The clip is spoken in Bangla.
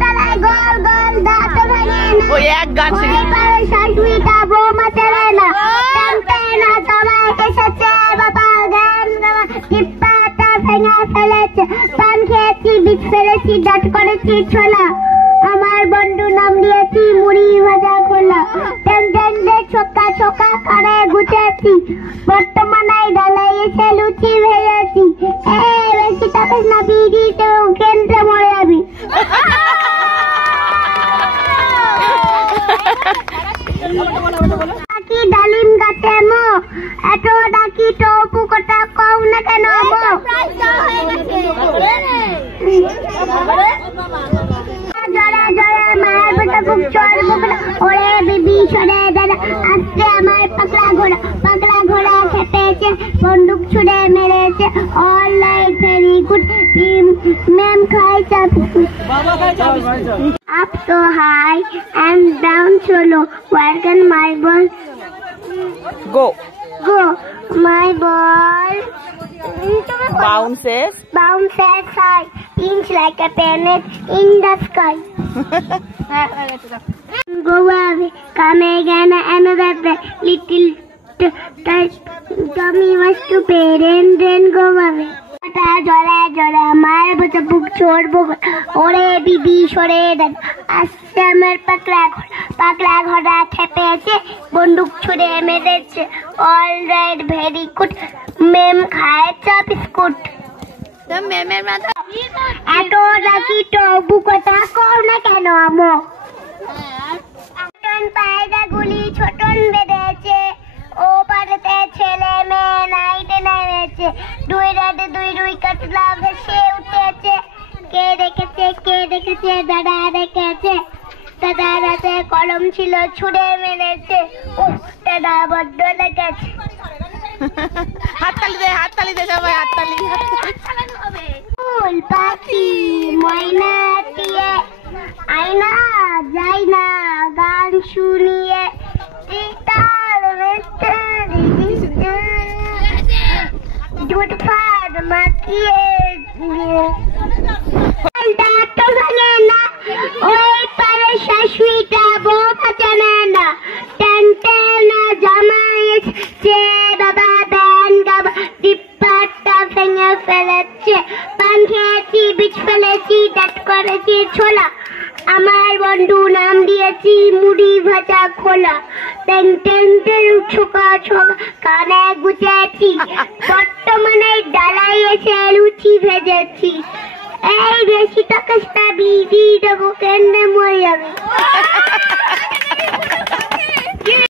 তলায় গোল গোল দাঁত ভাঙে না, ওই এক গান শাশুড়িটা বৌমা চলে না, টানতে না সবাই এসেছে বাবা গান গাওয়া, টিপ্পাটা ভেঙে ফেলেছে, পান খেয়েছি বিষ ফেলেছি দাঁত করেছি ছোলা, আমার বন্ধু নাম দিয়েছি মুড়ি ভাজা খোলা, টেনশনে ছোকা ছোকা করে গুছেছি, বর্তমানে ডালাই এসে লুচি ভেজেছি, বেশি তাপিস না বিড়িতে কেন্দ্রে মরে যাবি। ডাকি ডালিম গাছে মো, এত ডাকি তো পুকুরটা কও না কেন মো, জলে জলে মায়ের পেটে খুব চড়বো ওরে বিবি সরে দাদা, আজকে আমার পাকলা ঘোড়া খেপেছে, বন্দুক ছুড়ে মেরেছে, all light very good, ma'am খাই চা biscuit, up so high and down so low, where can my ball go? My ball bounces high, inch like a planet in the sky. Go away, come again another day, little Tommy was to bed and then go away. জলে জলে মায়ের বসে বুক চড়বো ওরে বিবি সরে দেন, আসছে আমার পাকলা ঘোড়া খেপেছে, বন্দুক ছুড়ে মেরেছে, all right very good, ma'am খায় চা বিস্কুট, ম্যামের মাথা এত ডাকি তবু কথা কর না কেন আমো, পায়রা গুলি ছোটন বেঁধেছে, ও পাড়াতে ছেলে মেয়ে নাইতে নেমেছে, দুই রাতে দুই কাতলা ভেসে উঠেছে, কে দেখেছে দাদা দেখেছে, দাদা রাতে কলম ছিল ছুড়ে মেরেছে, ও দাদা বড্ড লেগেছে। হাততালি দে সবাই, হাততালি। ফুল পাখি ময়না দিয়ে আয়না যাই না গান শুনিয়ে, দুধ ফাদ মাখিয়ে দাঁত ভাঙে না, ওই পারে শাশুড়িটা বৌমা জানে না, টানতে না জামাই এসেছে বাবা ব্যান গাবা, টিপ্পাটা ভেঙে ফেলেছে, পান খেয়েছি বিষ ফেলেছি দাঁত করেছি ছোলা, আমার বন্ধু নাম দিয়েছি মুড়ি ভাজা খোলা, ছোকা ছোকা কানে গুছেছি, বর্তমানে ডালাই এসে লুচি ভেজেছি, এই বেশি টাকা বিড়ি দেবো কেন্দ্রে মরে যাবে।